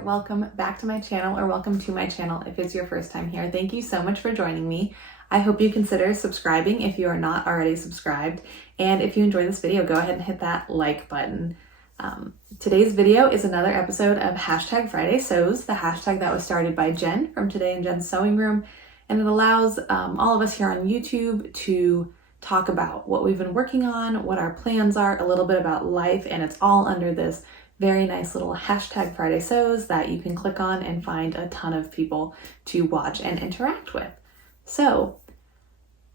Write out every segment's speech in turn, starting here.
there, welcome back to my channel, or welcome to my channel if it's your first time here. Thank you so much for joining me. I hope you consider subscribing if you are not already subscribed, and if you enjoy this video, go ahead and hit that like button. Today's video is another episode of Hashtag Friday Sews, the hashtag that was started by Jen from Today in Jen's Sewing Room, and it allows all of us here on YouTube to talk about what we've been working on, what our plans are, a little bit about life, and it's all under this very nice little hashtag Friday Sews that you can click on and find a ton of people to watch and interact with. So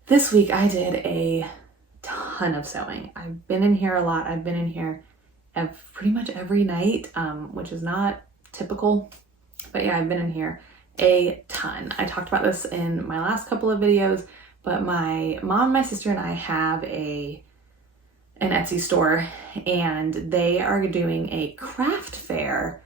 this week I did a ton of sewing. I've been in here a lot. I've been in here pretty much every night, which is not typical, but yeah, I've been in here a ton. I talked about this in my last couple of videos, but my mom, my sister, and I have an Etsy store, and they are doing a craft fair,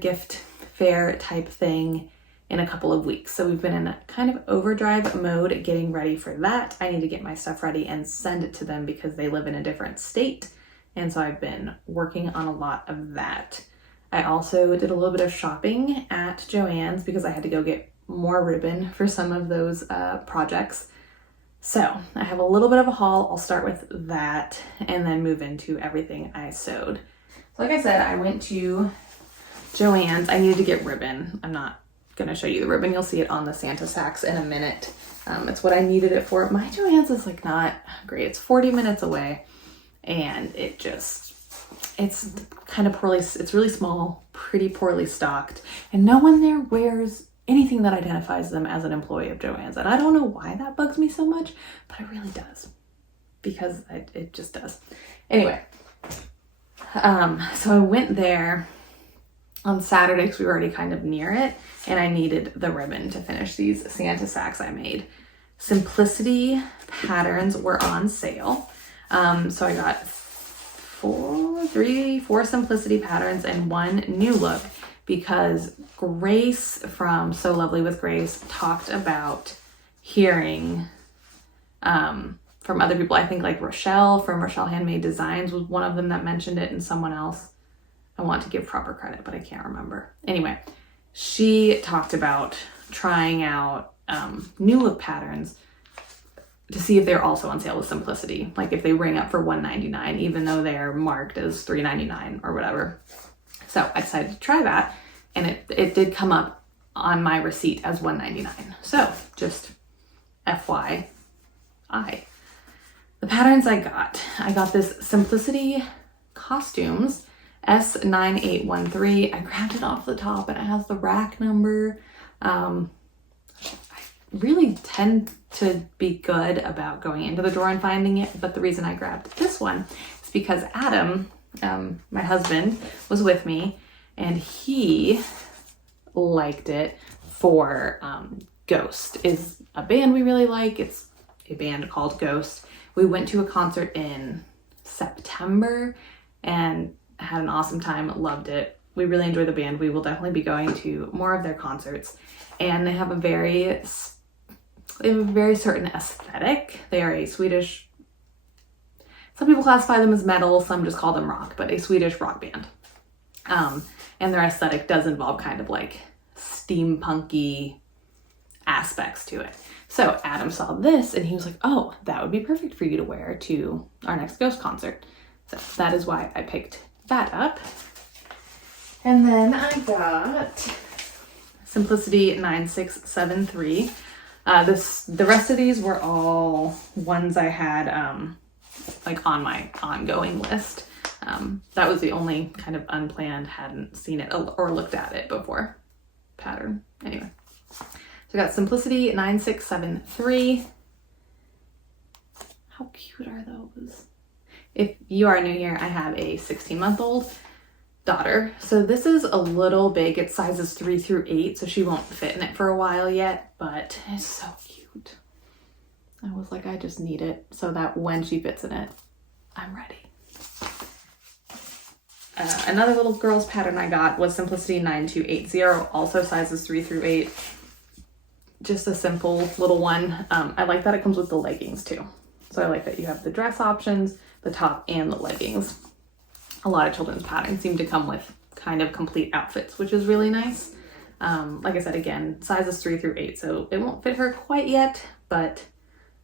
gift fair type thing in a couple of weeks. So we've been in a kind of overdrive mode getting ready for that. I need to get my stuff ready and send it to them because they live in a different state. And so I've been working on a lot of that. I also did a little bit of shopping at Joann's because I had to go get more ribbon for some of those projects. So I have a little bit of a haul. I'll start with that and then move into everything I sewed. So like I said, I went to Joann's. I needed to get ribbon. I'm not going to show you the ribbon. You'll see it on the Santa sacks in a minute. It's what I needed it for. My Joann's is like not great. It's 40 minutes away, and it's kind of poorly, it's really small, pretty poorly stocked, and no one there wears anything that identifies them as an employee of Joann's. And I don't know why that bugs me so much, but it really does, because it just does. Anyway, so I went there on Saturday because we were already kind of near it, and I needed the ribbon to finish these Santa sacks I made. Simplicity patterns were on sale. So I got four Simplicity patterns and one New Look, because Grace from So Lovely with Grace talked about hearing from other people. I think like Rochelle from Rochelle Handmade Designs was one of them that mentioned it, and someone else. I want to give proper credit, but I can't remember. Anyway, she talked about trying out New Look patterns to see if they're also on sale with Simplicity, like if they ring up for $1.99, even though they're marked as $3.99 or whatever. So I decided to try that, and it did come up on my receipt as $1.99. So just FYI. The patterns I got this Simplicity Costumes S9813. I grabbed it off the top, and it has the rack number. I really tend to be good about going into the drawer and finding it, but the reason I grabbed this one is because Adam, my husband, was with me, and he liked it for Ghost is a band we really like. It's a band called Ghost. We went to a concert in September and had an awesome time, loved it. We really enjoy the band. We will definitely be going to more of their concerts, and they have a very certain aesthetic. They are a Swedish, some people classify them as metal, some just call them rock, but a Swedish rock band. And their aesthetic does involve kind of like steampunky aspects to it. So Adam saw this and he was like, oh, that would be perfect for you to wear to our next Ghost concert. So that is why I picked that up. And then I got Simplicity 9673. The rest of these were all ones I had like on my ongoing list. That was the only kind of unplanned, hadn't seen it or looked at it before pattern. Anyway, so I got Simplicity 9673. How cute are those? If you are new here, I have a 16-month-old daughter. So this is a little big. It's sizes 3 through 8, so she won't fit in it for a while yet, but it's so cute. I was like, I just need it so that when she fits in it, I'm ready. Another little girl's pattern I got was Simplicity 9280, also sizes 3 through 8. Just a simple little one. I like that it comes with the leggings too. So I like that you have the dress options, the top, and the leggings. A lot of children's patterns seem to come with kind of complete outfits, which is really nice. Like I said, again, sizes 3 through 8, so it won't fit her quite yet, but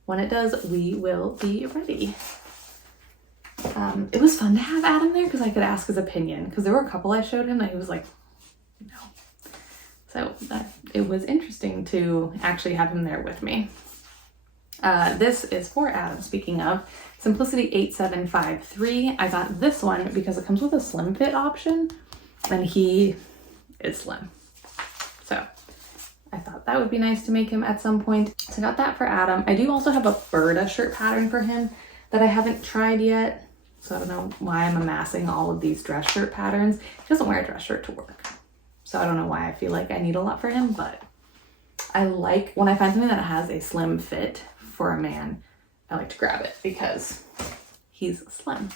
when it does, we will be ready. It was fun to have Adam there because I could ask his opinion, because there were a couple I showed him that he was like, no. So it was interesting to actually have him there with me. This is for Adam, speaking of, Simplicity 8753. I got this one because it comes with a slim fit option, and he is slim. So I thought that would be nice to make him at some point. So I got that for Adam. I do also have a Berta shirt pattern for him that I haven't tried yet. So I don't know why I'm amassing all of these dress shirt patterns. He doesn't wear a dress shirt to work. So I don't know why I feel like I need a lot for him, but I like when I find something that has a slim fit for a man, I like to grab it because he's slim.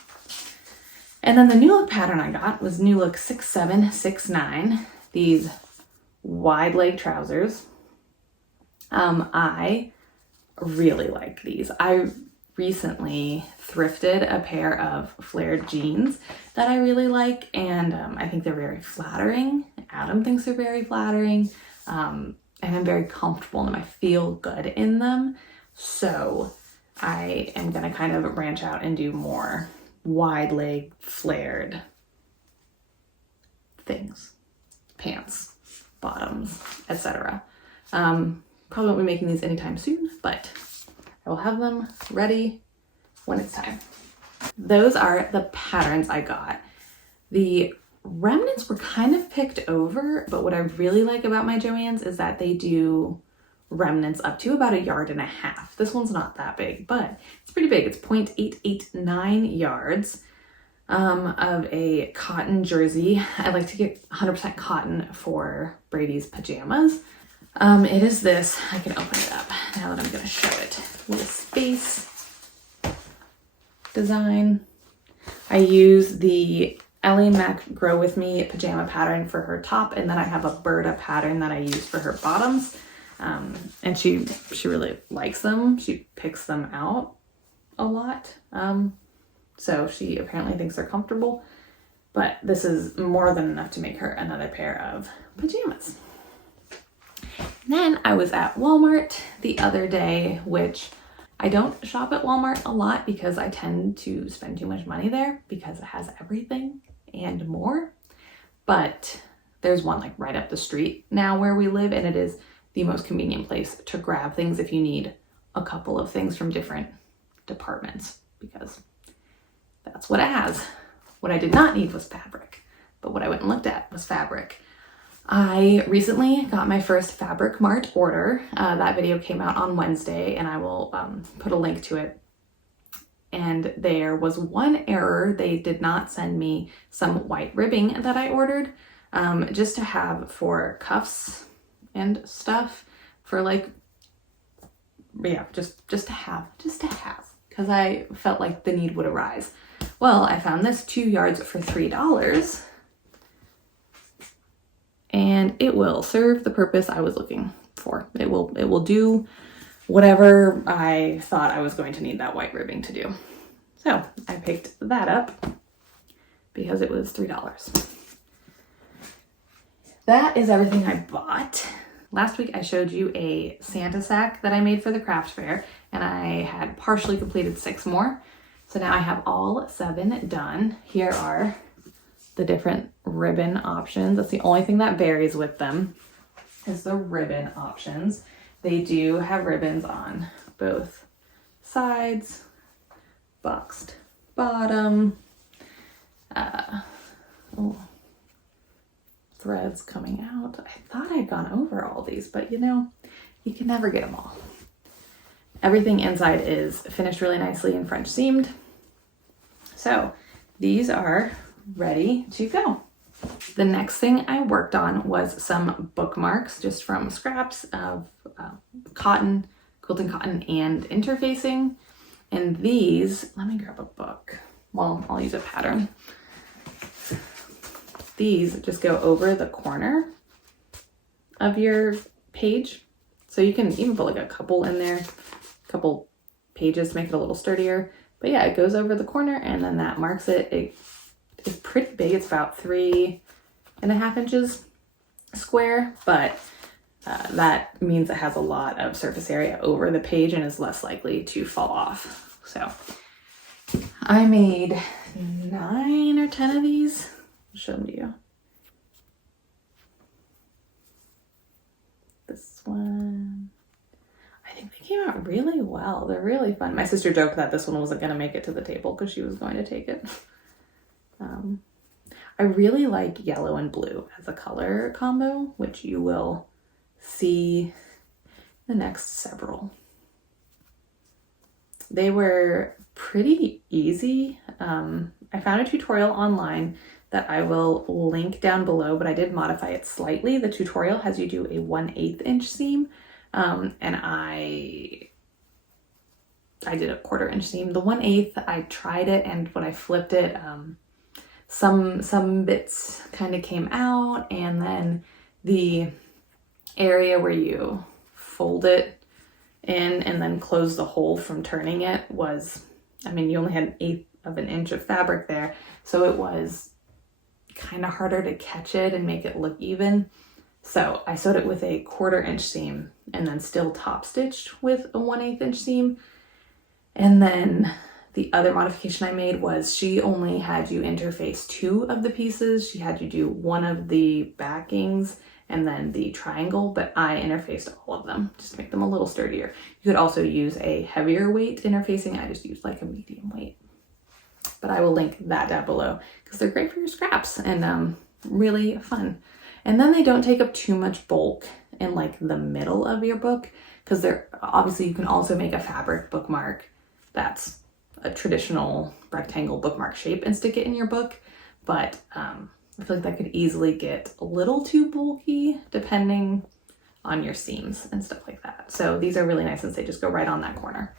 And then the new look pattern I got was new look 6769. These wide leg trousers. I really like these. I recently thrifted a pair of flared jeans that I really like, and I think they're very flattering. Adam thinks they're very flattering, and I'm very comfortable in them. I feel good in them. So I am gonna kind of branch out and do more wide leg flared things, pants, bottoms, etc. Probably won't be making these anytime soon, but I will have them ready when it's time. Those are the patterns I got. The remnants were kind of picked over, but what I really like about my Joann's is that they do remnants up to about 1.5 yards. This one's not that big, but it's pretty big. It's 0.889 yards of a cotton jersey. I like to get 100% cotton for Brady's pajamas. It is this. I can open it up now that I'm going to show it. Little space design. I use the Ellie Mac Grow With Me pajama pattern for her top, and then I have a Berta pattern that I use for her bottoms. And she really likes them. She picks them out a lot. So she apparently thinks they're comfortable, but this is more than enough to make her another pair of pajamas. Then I was at Walmart the other day, which I don't shop at Walmart a lot because I tend to spend too much money there because it has everything and more. But there's one like right up the street now where we live, and it is the most convenient place to grab things if you need a couple of things from different departments, because that's what it has. What I did not need was fabric, but what I went and looked at was fabric. I recently got my first Fabric Mart order. That video came out on Wednesday, and I will put a link to it. And there was one error. They did not send me some white ribbing that I ordered, just to have for cuffs and stuff, for like, yeah, just to have, because I felt like the need would arise. Well, I found this 2 yards for $3, and it will serve the purpose I was looking for. It will do whatever I thought I was going to need that white ribbing to do. So I picked that up because it was $3. That is everything I bought. Last week I showed you a Santa sack that I made for the craft fair, and I had partially completed 6 more. So now I have all 7 done. Here are the different ribbon options. That's the only thing that varies with them, is the ribbon options. They do have ribbons on both sides, boxed bottom, threads coming out. I thought I'd gone over all these, but you know, you can never get them all. Everything inside is finished really nicely and French seamed. So these are ready to go. The next thing I worked on was some bookmarks just from scraps of cotton, quilting cotton, and interfacing. And these, let me grab a book. Well, I'll use a pattern. These just go over the corner of your page. So you can even put like a couple in there, a couple pages to make it a little sturdier. But yeah, it goes over the corner, and then that marks it. It's pretty big. It's about 3 2.5 inches square, but that means it has a lot of surface area over the page and is less likely to fall off. So I made 9 or 10 of these. I'll show them to you. This one, I think they came out really well. They're really fun. My sister joked that this one wasn't going to make it to the table because she was going to take it. I really like yellow and blue as a color combo, which you will see the next several. They were pretty easy. I found a tutorial online that I will link down below, but I did modify it slightly. The tutorial has you do a 1/8 inch seam, and I did a 1/4 inch seam. The 1/8, I tried it, and when I flipped it, some bits kind of came out, and then the area where you fold it in and then close the hole from turning it was, I mean, you only had 1/8 of an inch of fabric there, so it was kind of harder to catch it and make it look even. So I sewed it with a 1/4 inch seam and then still top stitched with a 1/8 inch seam. And then the other modification I made was she only had you interface 2 of the pieces. She had you do one of the backings and then the triangle, but I interfaced all of them just to make them a little sturdier. You could also use a heavier weight interfacing. I just used like a medium weight. But I will link that down below because they're great for your scraps and really fun. And then they don't take up too much bulk in like the middle of your book, because they're obviously, you can also make a fabric bookmark that's a traditional rectangle bookmark shape and stick it in your book. But I feel like that could easily get a little too bulky depending on your seams and stuff like that. So these are really nice since they just go right on that corner.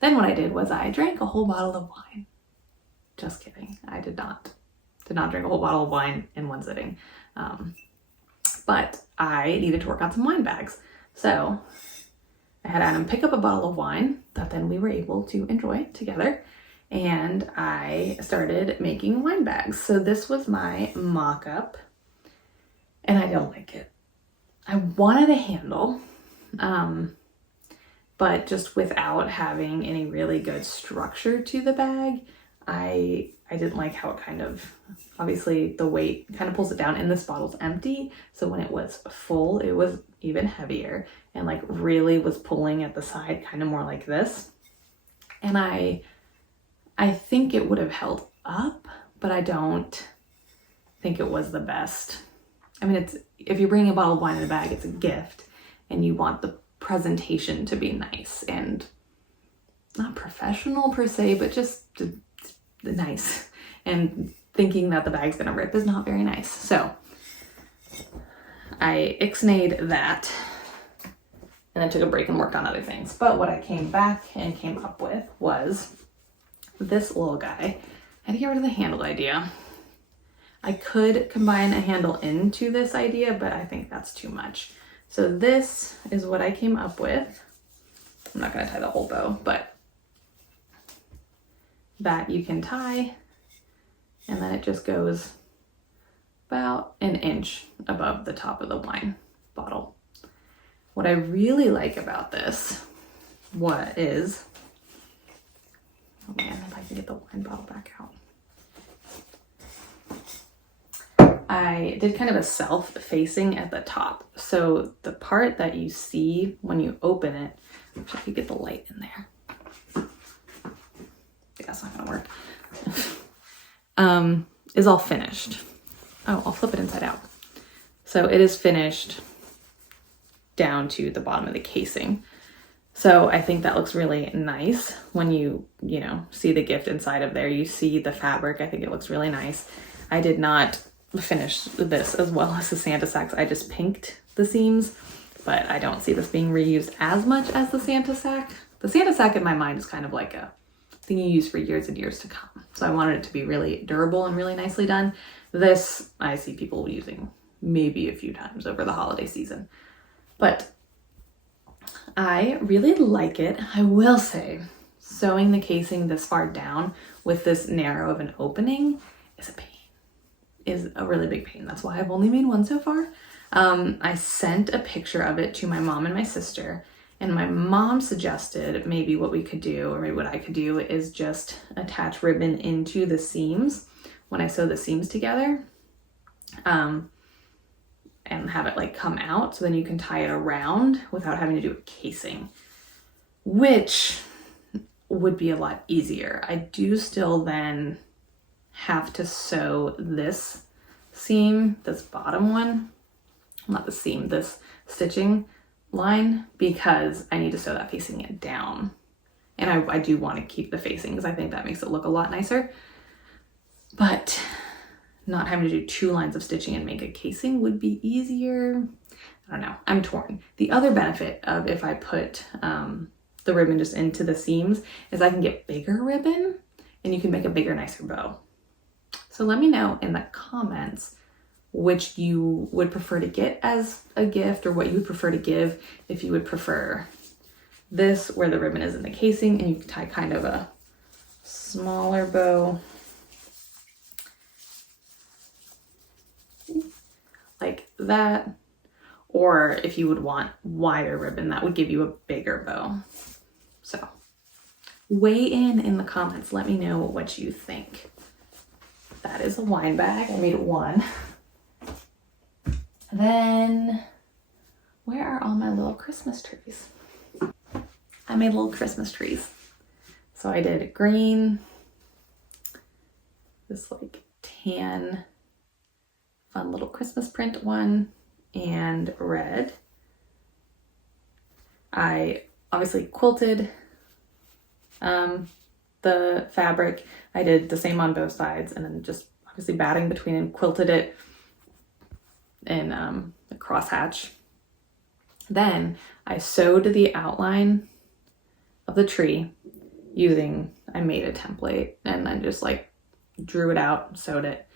Then what I did was I drank a whole bottle of wine. Just kidding. I did not drink a whole bottle of wine in one sitting. But I needed to work on some wine bags. So I had Adam pick up a bottle of wine that then we were able to enjoy together. And I started making wine bags. So this was my mock-up and I don't like it. I wanted a handle, but just without having any really good structure to the bag, I didn't like how it kind of, obviously the weight kind of pulls it down, and this bottle's empty. So when it was full, it was even heavier and like really was pulling at the side, kind of more like this. And I think it would have held up, but I don't think it was the best. I mean, if you're bringing a bottle of wine in a bag, it's a gift and you want the presentation to be nice and not professional per se, but just nice. And thinking that the bag's gonna rip is not very nice. So I ixnayed that and then took a break and worked on other things. But what I came back and came up with was this little guy. I had to get rid of the handle idea. I could combine a handle into this idea, but I think that's too much. So this is what I came up with. I'm not gonna tie the whole bow, but that you can tie, and then it just goes about an inch above the top of the wine bottle. What I really like about this, oh man, if I can get the wine bottle back out. I did kind of a self-facing at the top. So the part that you see when you open it, if I could get the light in there. Yeah, that's not gonna work. Is all finished. Oh, I'll flip it inside out. So it is finished down to the bottom of the casing. So I think that looks really nice when you see the gift inside of there. You see the fabric. I think it looks really nice. I did not finish this as well as the Santa sacks. I just pinked the seams, but I don't see this being reused as much as the Santa sack. The Santa sack in my mind is kind of like a thing you use for years and years to come. So I wanted it to be really durable and really nicely done. This I see people using maybe a few times over the holiday season, but I really like it. I will say sewing the casing this far down with this narrow of an opening is a pain. is a really big pain. That's why I've only made one so far. I sent a picture of it to my mom and my sister, and my mom suggested maybe what we could do, or maybe what I could do, is just attach ribbon into the seams when I sew the seams together, and have it like come out, so then you can tie it around without having to do a casing, which would be a lot easier. I do still then have to sew this seam, this bottom one, not the seam, this stitching line, because I need to sew that facing it down. And I do want to keep the facing because I think that makes it look a lot nicer. But not having to do 2 lines of stitching and make a casing would be easier. I don't know, I'm torn. The other benefit of if I put the ribbon just into the seams is I can get bigger ribbon and you can make a bigger, nicer bow. So let me know in the comments which you would prefer to get as a gift, or what you would prefer to give. If you would prefer this where the ribbon is in the casing and you can tie kind of a smaller bow like that, or if you would want wider ribbon that would give you a bigger bow. So weigh in the comments, let me know what you think. That is a wine bag. I made 1. Then where are all my little Christmas trees? I made little Christmas trees. So I did green, this like tan, fun little Christmas print one, and red. I obviously quilted the fabric. I did the same on both sides, and then just obviously batting between and quilted it in a crosshatch. Then I sewed the outline of the tree using, I made a template and then just like drew it out, sewed it,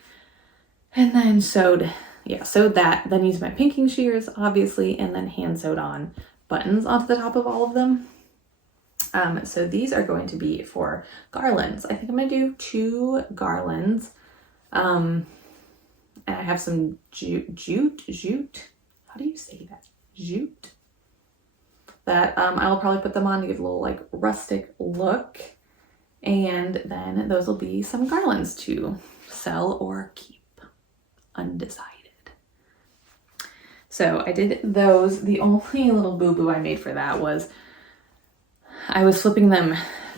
and then sewed that, then used my pinking shears obviously, and then hand sewed on buttons onto the top of all of them. So these are going to be for garlands. I think I'm gonna do 2 garlands. And I have some jute, how do you say that? Jute? That I'll probably put them on to give a little like rustic look. And then those will be some garlands to sell or keep, undecided. So I did those. The only little boo-boo I made for that was I was flipping them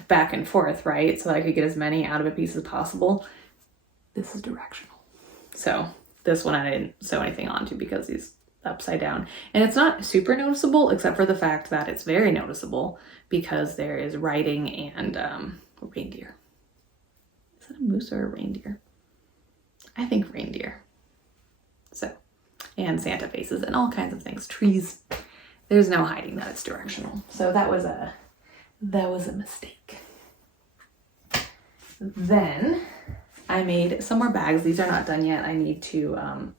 back and forth, right? So I could get as many out of a piece as possible. This is directional. So this one I didn't sew anything onto because he's upside down. And it's not super noticeable, except for the fact that it's very noticeable because there is writing and reindeer. Is that a moose or a reindeer? I think reindeer. So, and Santa faces and all kinds of things. Trees. There's no hiding that it's directional. So that was a mistake. Then I made some more bags. These are not done yet. I need to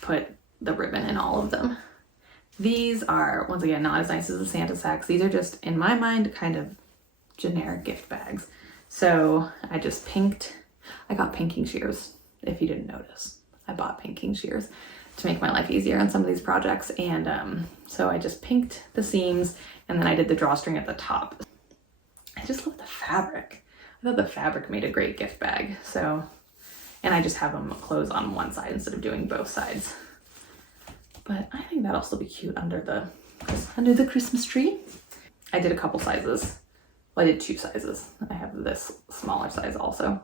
put the ribbon in all of them. These are, once again, not as nice as the Santa sacks. These are just, in my mind, kind of generic gift bags. So I just I got pinking shears, if you didn't notice. I bought pinking shears to make my life easier on some of these projects. And so I just pinked the seams, and then I did the drawstring at the top. I just love the fabric. I thought the fabric made a great gift bag. So, and I just have them close on one side instead of doing both sides. But I think that'll still be cute under the Christmas tree. I did a couple sizes. Well, I did 2 sizes. I have this smaller size also.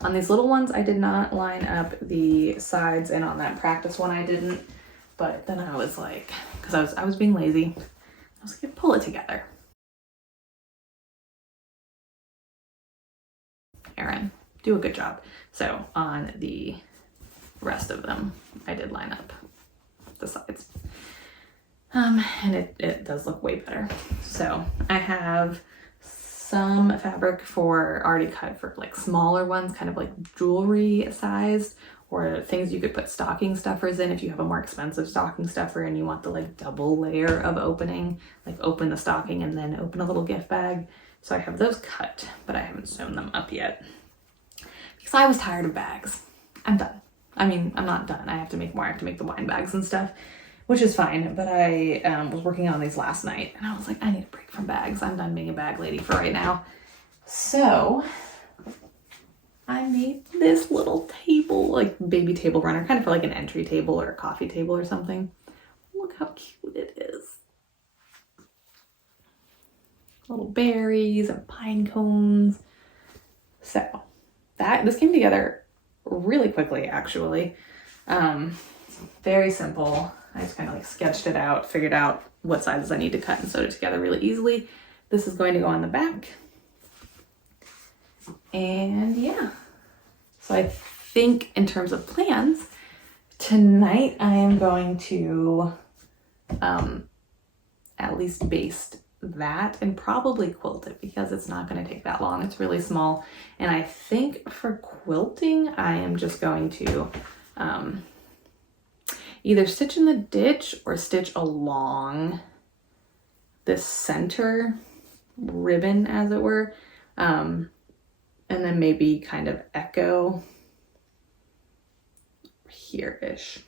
On these little ones, I did not line up the sides, and on that practice one, I didn't. But then I was like, because I was being lazy, I was gonna pull it together. Erin, do a good job. So on the rest of them, I did line up the sides. And it does look way better. So I have some fabric already cut for like smaller ones, kind of like jewelry sized, or things you could put stocking stuffers in if you have a more expensive stocking stuffer and you want the like double layer of opening, like open the stocking and then open a little gift bag. So I have those cut, but I haven't sewn them up yet because I was tired of bags. I'm done. I mean, I'm not done. I have to make more. I have to make the wine bags and stuff, which is fine. But I was working on these last night and I was like, I need a break from bags. I'm done being a bag lady for right now. So I made this little table, like baby table runner, kind of for like an entry table or a coffee table or something. Look how cute it is. Little berries and pine cones. So this came together really quickly, actually. Very simple. I just kind of like sketched it out, figured out what sizes I need to cut and sewed it together really easily. This is going to go on the back. And yeah, so I think in terms of plans, tonight I am going to at least baste that and probably quilt it because it's not going to take that long. It's really small. And I think for quilting, I am just going to either stitch in the ditch or stitch along this center ribbon, as it were. And then maybe kind of echo here-ish.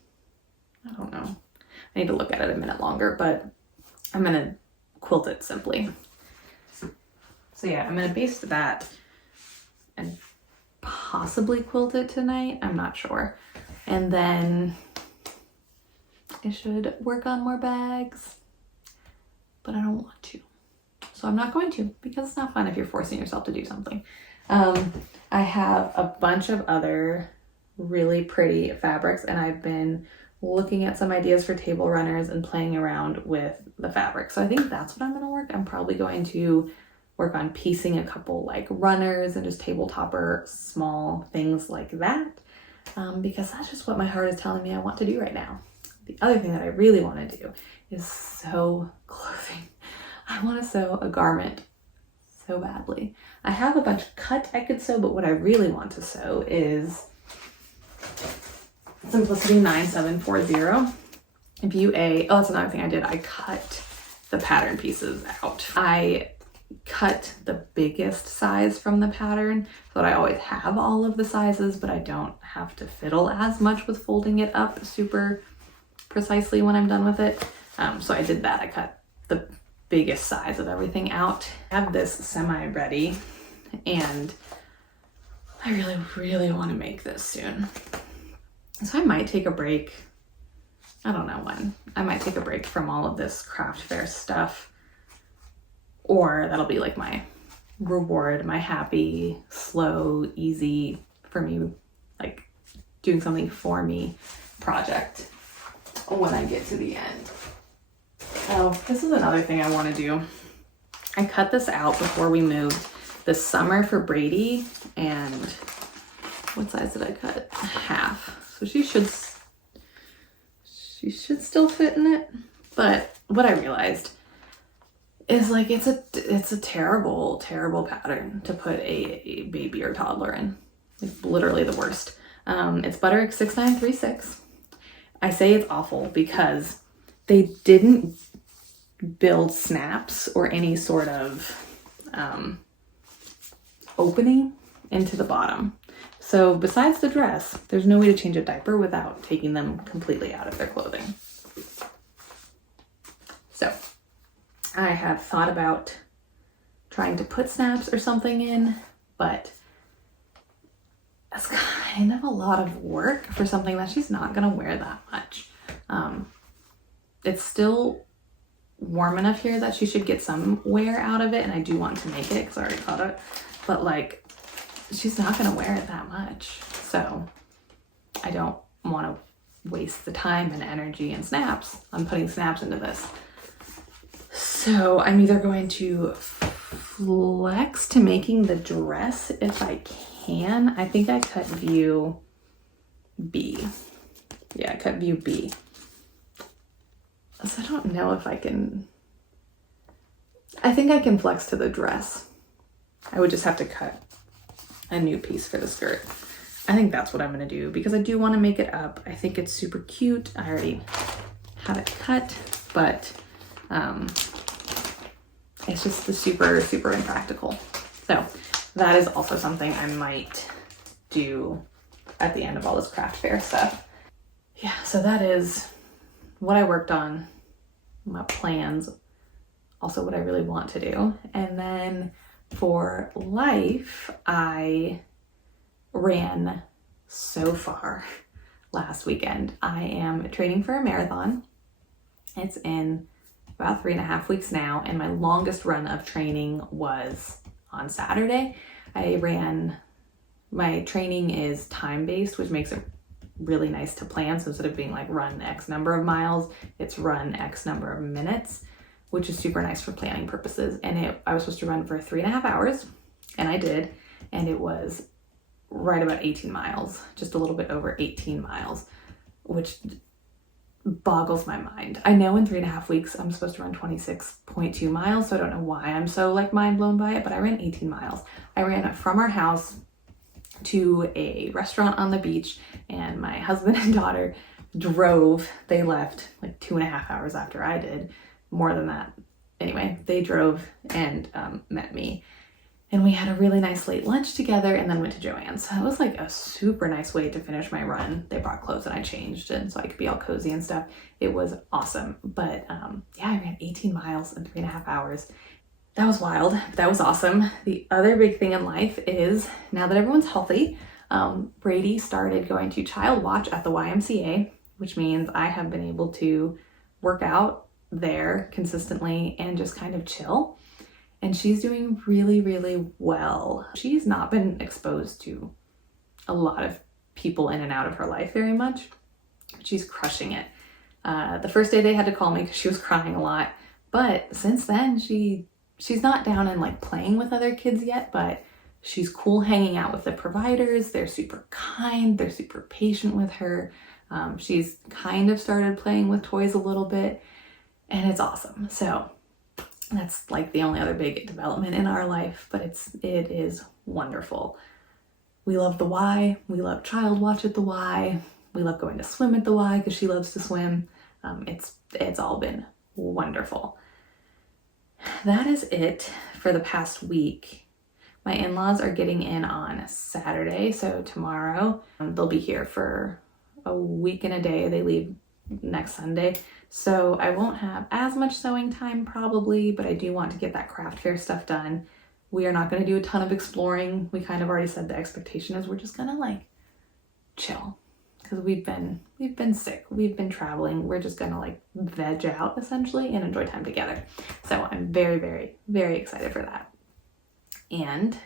I don't know. I need to look at it a minute longer, but I'm going to quilt it simply. So yeah, I'm going to baste that and possibly quilt it tonight. I'm not sure. And then I should work on more bags, but I don't want to. So I'm not going to because it's not fun if you're forcing yourself to do something. I have a bunch of other really pretty fabrics and I've been looking at some ideas for table runners and playing around with the fabric. So I think that's what I'm going to work. I'm probably going to work on piecing a couple like runners and just table topper, small things like that. Because that's just what my heart is telling me I want to do right now. The other thing that I really want to do is sew clothing. I want to sew a garment so badly. I have a bunch cut I could sew, but what I really want to sew is Simplicity 9740. View A. Oh, that's another thing I did. I cut the pattern pieces out. I cut the biggest size from the pattern so that I always have all of the sizes, but I don't have to fiddle as much with folding it up super precisely when I'm done with it. So I did that. I cut the biggest size of everything out. I have this semi-ready and I really, really want to make this soon. So I might take a break. I don't know when. I might take a break from all of this craft fair stuff, or that'll be like my reward, my happy, slow, easy for me, like doing something for me project when I get to the end. Oh, this is another thing I want to do. I cut this out before we moved this summer for Brady, and what size did I cut? Half. So she should still fit in it. But what I realized is like it's a terrible, terrible pattern to put a baby or toddler in. It's literally the worst. It's Butterick 6936. I say it's awful because they didn't build snaps or any sort of opening into the bottom. So besides the dress, there's no way to change a diaper without taking them completely out of their clothing. So I have thought about trying to put snaps or something in, but that's kind of a lot of work for something that she's not going to wear that much. It's still warm enough here that she should get some wear out of it, and I do want to make it because I already caught it, but like she's not going to wear it that much, so I don't want to waste the time and energy and snaps on putting snaps into this. So I'm either going to flex to making the dress if I can. I think I cut view B. Yeah, I cut view B. So I don't know if I can. I think I can flex to the dress. I would just have to cut a new piece for the skirt. I think that's what I'm going to do because I do want to make it up. I think it's super cute. I already have it cut, but it's just the super, super impractical. So that is also something I might do at the end of all this craft fair stuff. Yeah, so that is what I worked on, my plans, also what I really want to do. And then for life, I ran so far last weekend. I am training for a marathon. It's in about 3.5 weeks now, and my longest run of training was on Saturday. My training is time-based, which makes it really nice to plan. So instead of being like run X number of miles, it's run X number of minutes, which is super nice for planning purposes. And I was supposed to run for 3.5 hours, and I did, and it was right about 18 miles, just a little bit over 18 miles, which boggles my mind. I know in 3.5 weeks I'm supposed to run 26.2 miles, so I don't know why I'm so like mind blown by it, but I ran 18 miles. I ran from our house to a restaurant on the beach, and my husband and daughter drove. They left like 2.5 hours after I did, more than that. Anyway, they drove and met me, and we had a really nice late lunch together and then went to Joann's. So it was like a super nice way to finish my run. They brought clothes and I changed, and so I could be all cozy and stuff. It was awesome. But yeah, I ran 18 miles in 3.5 hours. That was wild. That was awesome. The other big thing in life is now that everyone's healthy, Brady started going to Child Watch at the YMCA, which means I have been able to work out there consistently and just kind of chill. And she's doing really, really well. She's not been exposed to a lot of people in and out of her life very much. She's crushing it. The first day they had to call me because she was crying a lot. But since then, she's not down and like playing with other kids yet, but she's cool hanging out with the providers. They're super kind. They're super patient with her. She's kind of started playing with toys a little bit, and it's awesome. So that's like the only other big development in our life, but it is wonderful. We love the Y. We love Child Watch at the Y. We love going to swim at the Y because she loves to swim. It's all been wonderful. That is it for the past week. My in-laws are getting in on Saturday, so tomorrow they'll be here for a week and a day. They leave next Sunday. So I won't have as much sewing time probably, but I do want to get that craft fair stuff done. We are not going to do a ton of exploring. We kind of already said the expectation is we're just going to like chill because we've been sick. We've been traveling. We're just going to like veg out essentially and enjoy time together. So I'm very, very, very excited for that. And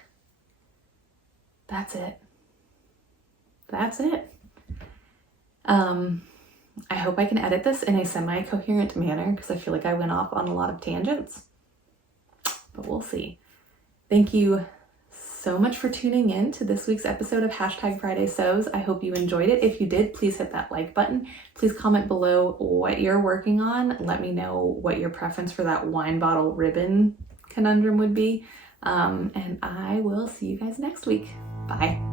that's it. That's it. I hope I can edit this in a semi-coherent manner because I feel like I went off on a lot of tangents, but we'll see. Thank you so much for tuning in to this week's episode of #Friday Sews. I hope you enjoyed it. If you did, please hit that like button. Please comment below what you're working on. Let me know what your preference for that wine bottle ribbon conundrum would be. And I will see you guys next week. Bye.